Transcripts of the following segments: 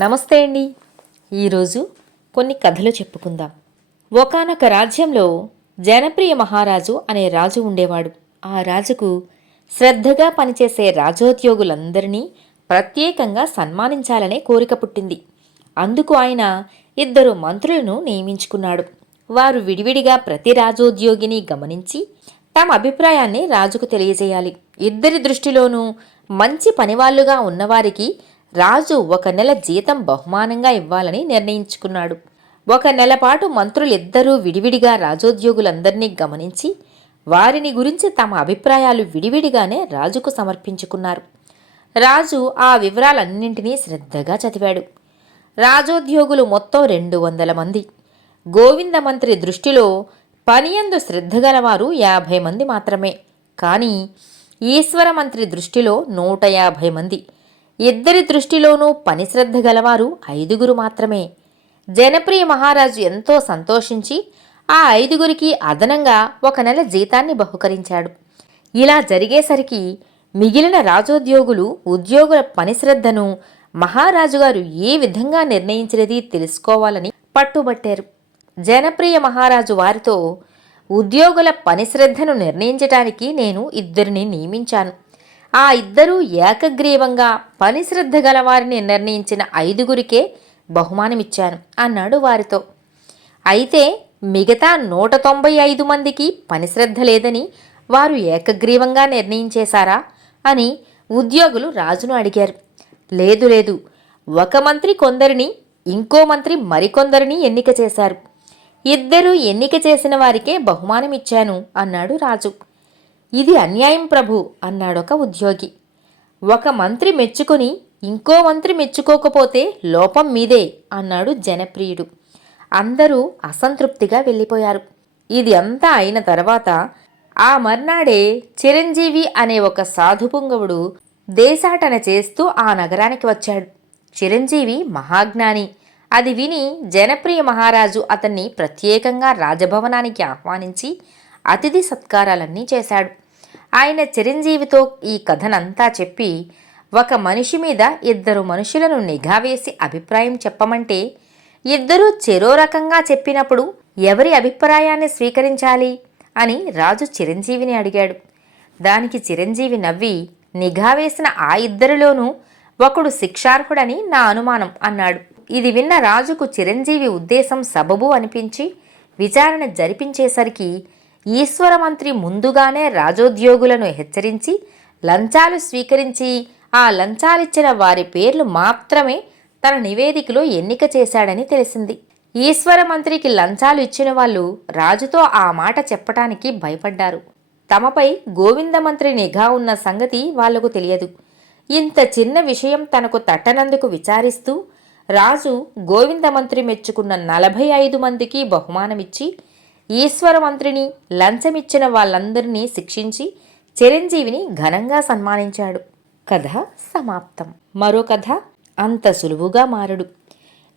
నమస్తే అండి. ఈరోజు కొన్ని కథలు చెప్పుకుందాం. ఒకానొక రాజ్యంలో జనప్రియ మహారాజు అనే రాజు ఉండేవాడు. ఆ రాజుకు శ్రద్ధగా పనిచేసే రాజోద్యోగులందరినీ ప్రత్యేకంగా సన్మానించాలనే కోరిక పుట్టింది. అందుకు ఆయన 2 మంత్రులను నియమించుకున్నాడు. వారు విడివిడిగా ప్రతి రాజోద్యోగిని గమనించి తమ అభిప్రాయాన్ని రాజుకు తెలియజేయాలి. ఇద్దరి దృష్టిలోనూ మంచి పనివాళ్లుగా ఉన్నవారికి రాజు 1 నెల జీతం బహుమానంగా ఇవ్వాలని నిర్ణయించుకున్నాడు. 1 నెల పాటు మంత్రులిద్దరూ విడివిడిగా రాజోద్యోగులందరినీ గమనించి వారిని గురించి తమ అభిప్రాయాలు విడివిడిగానే రాజుకు సమర్పించుకున్నారు. రాజు ఆ వివరాలన్నింటినీ శ్రద్ధగా చదివాడు. రాజోద్యోగులు మొత్తం 200 మంది. గోవిందమంత్రి దృష్టిలో పనియందు శ్రద్ధగలవారు 50 మంది మాత్రమే. కానీ ఈశ్వరమంత్రి దృష్టిలో 150 మంది. ఇద్దరి దృష్టిలోనూ పని శ్రద్ధ గలవారు 5 మాత్రమే. జనప్రియ మహారాజు ఎంతో సంతోషించి ఆ 5కి అదనంగా 1 నెల జీతాన్ని బహుకరించాడు. ఇలా జరిగేసరికి మిగిలిన రాజోద్యోగులు ఉద్యోగుల పని శ్రద్ధను మహారాజుగారు ఏ విధంగా నిర్ణయించినది తెలుసుకోవాలని పట్టుబట్టారు. జనప్రియ మహారాజు వారితో, ఉద్యోగుల పని శ్రద్ధను నిర్ణయించటానికి నేను 2 నియమించాను. ఆ 2 ఏకగ్రీవంగా పని శ్రద్ధ గలవారిని నిర్ణయించిన 5కే బహుమానమిచ్చాను అన్నాడు వారితో. అయితే మిగతా 195 మందికి పని శ్రద్ధ లేదని వారు ఏకగ్రీవంగా నిర్ణయించేశారా అని ఉద్యోగులు రాజును అడిగారు. లేదు లేదు, ఒక మంత్రి కొందరిని, ఇంకో మంత్రి మరికొందరిని ఎన్నిక చేశారు. 2 ఎన్నిక చేసిన వారికే బహుమానమిచ్చాను అన్నాడు రాజు. ఇది అన్యాయం ప్రభు అన్నాడొక ఉద్యోగి. ఒక మంత్రి మెచ్చుకుని ఇంకో మంత్రి మెచ్చుకోకపోతే లోపం మీదే అన్నాడు జనప్రియుడు. అందరూ అసంతృప్తిగా వెళ్ళిపోయారు. ఇది అంతా అయిన తర్వాత ఆ మర్నాడే చిరంజీవి అనే ఒక సాధుపుంగవుడు దేశాటన చేస్తూ ఆ నగరానికి వచ్చాడు. చిరంజీవి మహాజ్ఞాని. అది విని జనప్రియ మహారాజు అతన్ని ప్రత్యేకంగా రాజభవనానికి ఆహ్వానించి అతిథి సత్కారాలన్నీ చేశాడు. ఆయన చిరంజీవితో ఈ కథనంతా చెప్పి, ఒక మనిషి మీద 2 మనుషులను నిఘా వేసి అభిప్రాయం చెప్పమంటే 2 చెరో రకంగా చెప్పినప్పుడు ఎవరి అభిప్రాయాన్ని స్వీకరించాలి అని రాజు చిరంజీవిని అడిగాడు. దానికి చిరంజీవి నవ్వి, నిఘా వేసిన ఆ 2లోనూ ఒకడు శిక్షార్హుడని నా అనుమానం అన్నాడు. ఇది విన్న రాజుకు చిరంజీవి ఉద్దేశం సబబు అనిపించి విచారణ జరిపించేసరికి ఈశ్వరమంత్రి ముందుగానే రాజోద్యోగులను హెచ్చరించి లంచాలు స్వీకరించి ఆ లంచాలిచ్చిన వారి పేర్లు మాత్రమే తన నివేదికలో ఎన్నిక చేశాడని తెలిసింది. ఈశ్వరమంత్రికి లంచాలు ఇచ్చిన వాళ్ళు రాజుతో ఆ మాట చెప్పటానికి భయపడ్డారు. తమపై గోవిందమంత్రి నిఘా ఉన్న సంగతి వాళ్లకు తెలియదు. ఇంత చిన్న విషయం తనకు తట్టనందుకు విచారిస్తూ రాజు గోవిందమంత్రి మెచ్చుకున్న 45 మందికి బహుమానమిచ్చి ఈశ్వరమంత్రిని, లంచమిచ్చిన వాళ్ళందరినీ శిక్షించి చిరంజీవిని ఘనంగా సన్మానించాడు. కథ సమాప్తం. మరో కథ అంత సులువుగా మారడు.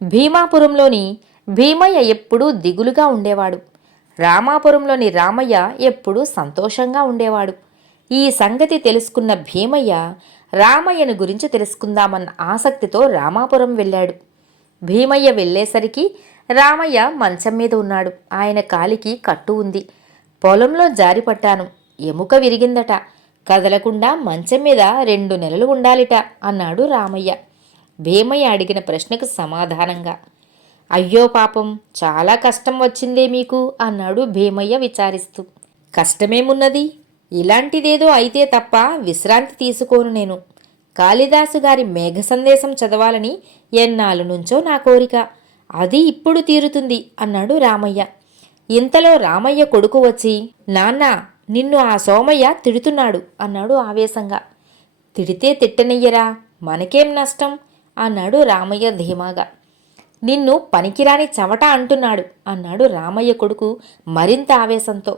భీమాపురంలోని భీమయ్య ఎప్పుడూ దిగులుగా ఉండేవాడు. రామాపురంలోని రామయ్య ఎప్పుడూ సంతోషంగా ఉండేవాడు. ఈ సంగతి తెలుసుకున్న భీమయ్య రామయ్యను గురించి తెలుసుకుందామన్న ఆసక్తితో రామాపురం వెళ్ళాడు. భీమయ్య వెళ్ళేసరికి రామయ్య మంచం మీద ఉన్నాడు. ఆయన కాలికి కట్టు ఉంది. పొలంలో జారిపట్టాను, ఎముక విరిగిందట, కదలకుండా మంచం మీద 2 నెలలు ఉండాలిట అన్నాడు రామయ్య. భీమయ్య అడిగిన ప్రశ్నకు సమాధానంగా, అయ్యో పాపం, చాలా కష్టం వచ్చిందే మీకు అన్నాడు భీమయ్య విచారిస్తూ. కష్టమేమున్నది, ఇలాంటిదేదో అయితే తప్ప విశ్రాంతి తీసుకోను నేను. కాళిదాసు గారి మేఘ సందేశం చదవాలని ఎన్నాళ్ళ నుంచో నా కోరిక, అది ఇప్పుడు తీరుతుంది అన్నాడు రామయ్య. ఇంతలో రామయ్య కొడుకు వచ్చి, నాన్నా, నిన్ను ఆ సోమయ్య తిడుతున్నాడు అన్నాడు ఆవేశంగా. తిడితే తిట్టనయ్యరా, మనకేం నష్టం అన్నాడు రామయ్య ధీమాగా. నిన్ను పనికిరాని చవట అంటున్నాడు అన్నాడు రామయ్య కొడుకు మరింత ఆవేశంతో.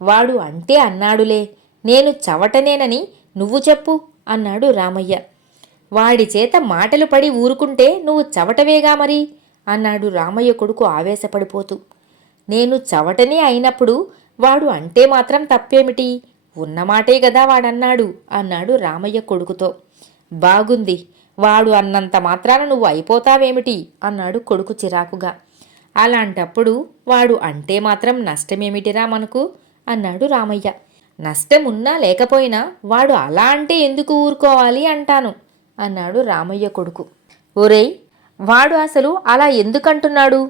వాడు అంటే అన్నాడులే, నేను చవటనేనని నువ్వు చెప్పు అన్నాడు రామయ్య. వాడి చేత మాటలు పడి ఊరుకుంటే నువ్వు చవటవేగా మరి అన్నాడు రామయ్య కొడుకు ఆవేశపడిపోతూ. నేను చవటనే అయినప్పుడు వాడు అంటే మాత్రం తప్పేమిటి, ఉన్నమాటే గదా వాడన్నాడు అన్నాడు రామయ్య కొడుకుతో. బాగుంది, వాడు అన్నంత మాత్రాన నువ్వు అయిపోతావేమిటి అన్నాడు కొడుకు చిరాకుగా. అలాంటప్పుడు వాడు అంటే మాత్రం నష్టమేమిటిరా మనకు అన్నాడు రామయ్య. నష్టమున్నా లేకపోయినా వాడు అలా అంటే ఎందుకు ఊరుకోవాలి అంటాను అన్నాడు రామయ్య కొడుకు. ఒరేయ్, వాడు అసలు అలా ఎందుకంటున్నాడు?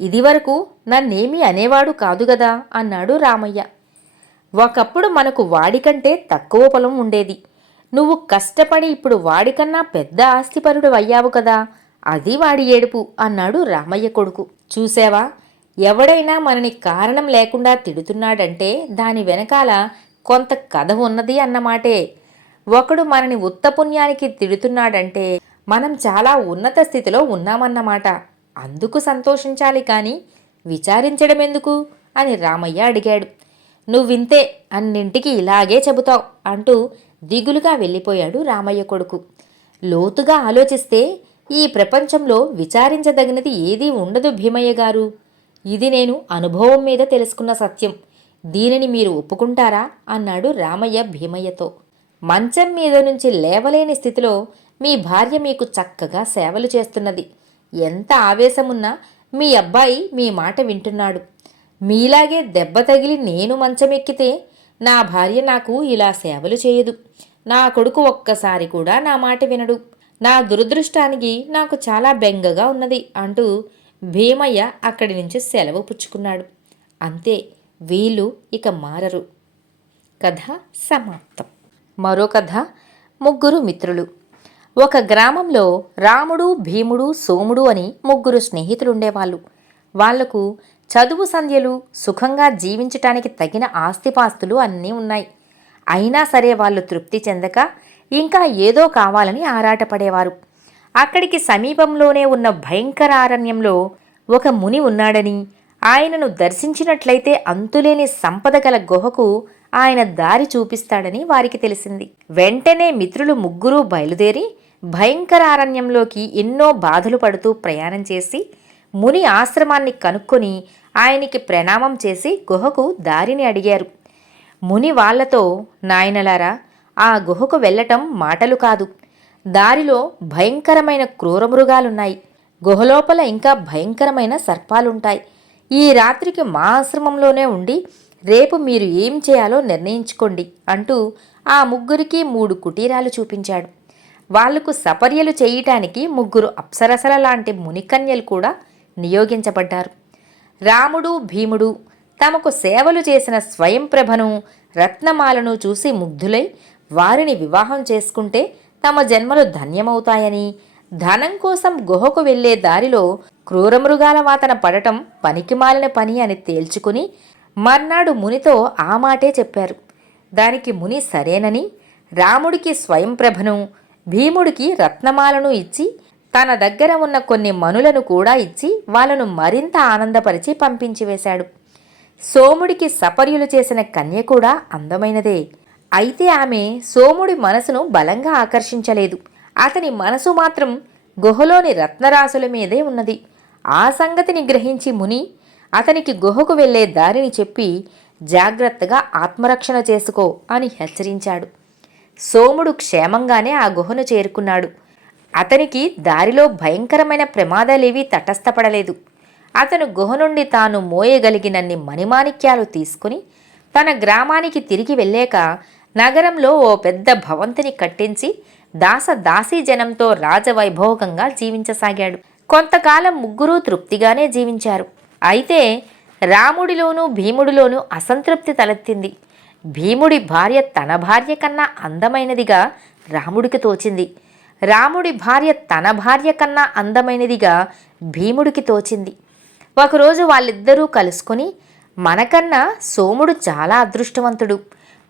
ఇదివరకు నన్నేమీ అనేవాడు కాదు గదా అన్నాడు రామయ్య. ఒకప్పుడు మనకు వాడికంటే తక్కువ పొలం ఉండేది. నువ్వు కష్టపడి ఇప్పుడు వాడికన్నా పెద్ద ఆస్తిపరుడు అయ్యావు కదా, అది వాడి ఏడుపు అన్నాడు రామయ్య కొడుకు. చూసావా, ఎవడైనా మనని కారణం లేకుండా తిడుతున్నాడంటే దాని వెనకాల కొంత కథ ఉన్నది అన్నమాటే. ఒకడు మనని ఉత్తపుణ్యానికి తిడుతున్నాడంటే మనం చాలా ఉన్నత స్థితిలో ఉన్నామన్నమాట. అందుకు సంతోషించాలి కానీ విచారించడం ఎందుకు అని రామయ్య అడిగాడు. నువ్వింతే, అన్నింటికి ఇలాగే చెబుతావు అంటూ దిగులుగా వెళ్ళిపోయాడు రామయ్య కొడుకు. లోతుగా ఆలోచిస్తే ఈ ప్రపంచంలో విచారించదగినది ఏదీ ఉండదు భీమయ్య గారు. ఇది నేను అనుభవం మీద తెలుసుకున్న సత్యం. దీనిని మీరు ఒప్పుకుంటారా అన్నాడు రామయ్య భీమయ్యతో. మంచం మీద నుంచి లేవలేని స్థితిలో మీ భార్య మీకు చక్కగా సేవలు చేస్తున్నది. ఎంత ఆవేశమున్నా మీ అబ్బాయి మీ మాట వింటున్నాడు. మీలాగే దెబ్బ తగిలి నేను మంచమెక్కితే నా భార్య నాకు ఇలా సేవలు చేయదు. నా కొడుకు ఒక్కసారి కూడా నా మాట వినడు. నా దురదృష్టానికి నాకు చాలా బెంగగా ఉన్నది అంటూ భీమయ్య అక్కడి నుంచి సెలవు పుచ్చుకున్నాడు. అంతే, వీళ్ళు ఇక మారరు. కథ సమాప్తం. మరో కథ, ముగ్గురు మిత్రులు. ఒక గ్రామంలో రాముడు, భీముడు, సోముడు అని ముగ్గురు స్నేహితులుండేవాళ్ళు. వాళ్లకు చదువు సంధ్యలు, సుఖంగా జీవించటానికి తగిన ఆస్తిపాస్తులు అన్నీ ఉన్నాయి. అయినా సరే వాళ్ళు తృప్తి చెందక ఇంకా ఏదో కావాలని ఆరాటపడేవారు. అక్కడికి సమీపంలోనే ఉన్న భయంకర అరణ్యంలో ఒక ముని ఉన్నాడని, ఆయనను దర్శించినట్లయితే అంతులేని సంపద గల గుహకు ఆయన దారి చూపిస్తాడని వారికి తెలిసింది. వెంటనే మిత్రులు ముగ్గురూ బయలుదేరి భయంకర అరణ్యంలోకి ఎన్నో బాధలు పడుతూ ప్రయాణం చేసి ముని ఆశ్రమాన్ని కనుక్కొని ఆయనకి ప్రణామం చేసి గుహకు దారిని అడిగారు. ముని వాళ్లతో, నాయనలారా, ఆ గుహకు వెళ్ళటం మాటలు కాదు. దారిలో భయంకరమైన క్రూరమృగాలున్నాయి. గుహలోపల ఇంకా భయంకరమైన సర్పాలుంటాయి. ఈ రాత్రికి మా ఆశ్రమంలోనే ఉండి రేపు మీరు ఏం చేయాలో నిర్ణయించుకోండి అంటూ ఆ ముగ్గురికి 3 కుటీరాలు చూపించాడు. వాళ్లకు సపర్యలు చేయటానికి 3 అప్సరసల లాంటి మునికన్యలు కూడా నియోగించబడ్డారు. రాముడు, భీముడు తమకు సేవలు చేసిన స్వయంప్రభను, రత్నమాలను చూసి ముగ్ధులై వారిని వివాహం చేసుకుంటే తమ జన్మలు ధన్యమవుతాయని, ధనం కోసం గుహకు వెళ్లే దారిలో క్రూరమృగాల వాతన పడటం పనికిమాలిన పని అని తేల్చుకుని మర్నాడు మునితో ఆ మాటే చెప్పారు. దానికి ముని సరేనని రాముడికి స్వయంప్రభను, భీముడికి రత్నమాలను ఇచ్చి తన దగ్గర ఉన్న కొన్ని మనులను కూడా ఇచ్చి వాళ్ళను మరింత ఆనందపరిచి పంపించివేశాడు. సోముడికి సపర్యులు చేసిన కన్య కూడా అందమైనదే. అయితే ఆమె సోముడి మనసును బలంగా ఆకర్షించలేదు. అతని మనసు మాత్రం గుహలోని రత్నరాశుల మీదే ఉన్నది. ఆ సంగతిని గ్రహించి ముని అతనికి గుహకు వెళ్లే దారిని చెప్పి జాగ్రత్తగా ఆత్మరక్షణ చేసుకో అని హెచ్చరించాడు. సోముడు క్షేమంగానే ఆ గుహను చేరుకున్నాడు. అతనికి దారిలో భయంకరమైన ప్రమాదాలేవీ తటస్థపడలేదు. అతను గుహ నుండి తాను మోయగలిగినన్ని మణిమాణిక్యాలు తీసుకుని తన గ్రామానికి తిరిగి వెళ్ళాక నగరంలో ఓ పెద్ద భవంతిని కట్టించి దాసదాసీ జనంతో రాజవైభోగంగా జీవించసాగాడు. కొంతకాలం ముగ్గురూ తృప్తిగానే జీవించారు. అయితే రాముడిలోనూ భీముడిలోనూ అసంతృప్తి తలెత్తింది. భీముడి భార్య తన భార్య కన్నా అందమైనదిగా రాముడికి తోచింది. రాముడి భార్య తన భార్య కన్నా అందమైనదిగా భీముడికి తోచింది. ఒకరోజు వాళ్ళిద్దరూ కలుసుకొని, మనకన్నా సోముడు చాలా అదృష్టవంతుడు,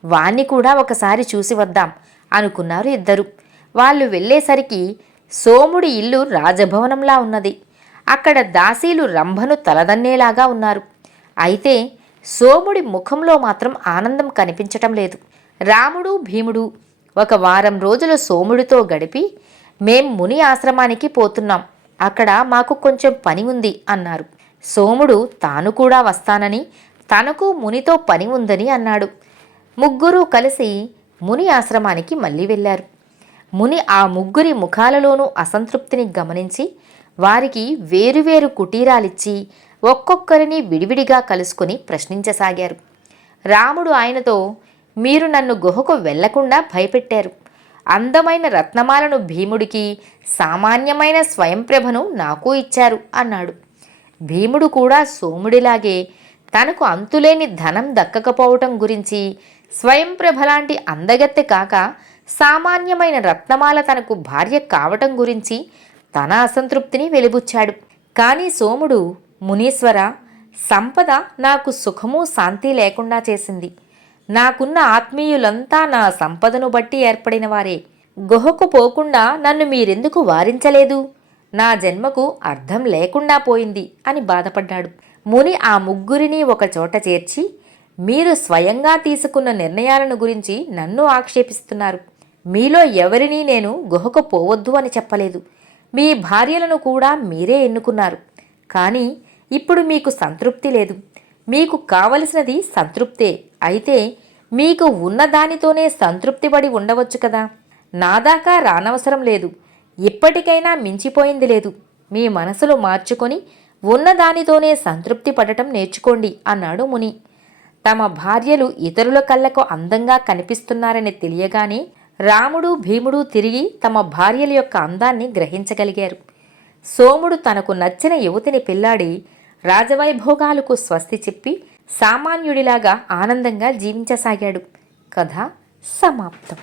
వాణ్ణి కూడా ఒకసారి చూసి వద్దాం అనుకున్నారు ఇద్దరు. వాళ్ళు వెళ్ళేసరికి సోముడి ఇల్లు రాజభవనంలా ఉన్నది. అక్కడ దాసీలు రంభను తలదన్నేలాగా ఉన్నారు. అయితే సోముడి ముఖంలో మాత్రం ఆనందం కనిపించటం లేదు. రాముడు, భీముడు 1 వారం రోజులు సోముడితో గడిపి, మేం ముని ఆశ్రమానికి పోతున్నాం, అక్కడ మాకు కొంచెం పని ఉంది అన్నారు. సోముడు తాను కూడా వస్తానని, తనకు మునితో పని ఉందని అన్నాడు. ముగ్గురూ కలిసి ముని ఆశ్రమానికి మళ్ళీ వెళ్ళారు. ముని ఆ ముగ్గురి ముఖాలలోనూ అసంతృప్తిని గమనించి వారికి వేరువేరు కుటీరాలిచ్చి ఒక్కొక్కరిని విడివిడిగా కలుసుకుని ప్రశ్నించసాగారు. రాముడు ఆయనతో, మీరు నన్ను గుహకు వెళ్లకుండా భయపెట్టారు. అందమైన రత్నమాలను భీముడికి, సామాన్యమైన స్వయంప్రభను నాకు ఇచ్చారు అన్నాడు. భీముడు కూడా సోముడిలాగే తనకు అంతులేని ధనం దక్కకపోవటం గురించి, స్వయంప్రభలాంటి అందగత్తె కాక సామాన్యమైన రత్నమాల తనకు భార్య కావటం గురించి తన అసంతృప్తిని వెలిబుచ్చాడు. కానీ సోముడు, మునీశ్వర, సంపద నాకు సుఖము శాంతి లేకుండా చేసింది. నాకున్న ఆత్మీయులంతా నా సంపదను బట్టి ఏర్పడిన వారే. గుహకు పోకుండా నన్ను మీరెందుకు వారించలేదు? నా జన్మకు అర్థం లేకుండా పోయింది అని బాధపడ్డాడు. ముని ఆ ముగ్గురిని ఒకచోట చేర్చి, మీరు స్వయంగా తీసుకున్న నిర్ణయాలను గురించి నన్ను ఆక్షేపిస్తున్నారు. మీలో ఎవరినీ నేను గుహకు పోవద్దు అని చెప్పలేదు. మీ భార్యలను కూడా మీరే ఎన్నుకున్నారు. కానీ ఇప్పుడు మీకు సంతృప్తి లేదు. మీకు కావలసినది సంతృప్తే. అయితే మీకు ఉన్నదానితోనే సంతృప్తిపడి ఉండవచ్చు కదా. నాదాకా రానవసరం లేదు. ఇప్పటికైనా మించిపోయింది లేదు. మీ మనసులు మార్చుకొని ఉన్నదానితోనే సంతృప్తి పడటం నేర్చుకోండి అన్నాడు ముని. తమ భార్యలు ఇతరుల కళ్ళకు అందంగా కనిపిస్తున్నారని తెలియగానే రాముడు, భీముడు తిరిగి తమ భార్యల యొక్క అందాన్ని గ్రహించగలిగారు. సోముడు తనకు నచ్చిన యువతిని పెళ్లాడి రాజవైభోగాలకు స్వస్తి చెప్పి సామాన్యుడిలాగా ఆనందంగా జీవించసాగాడు. కథ సమాప్తం.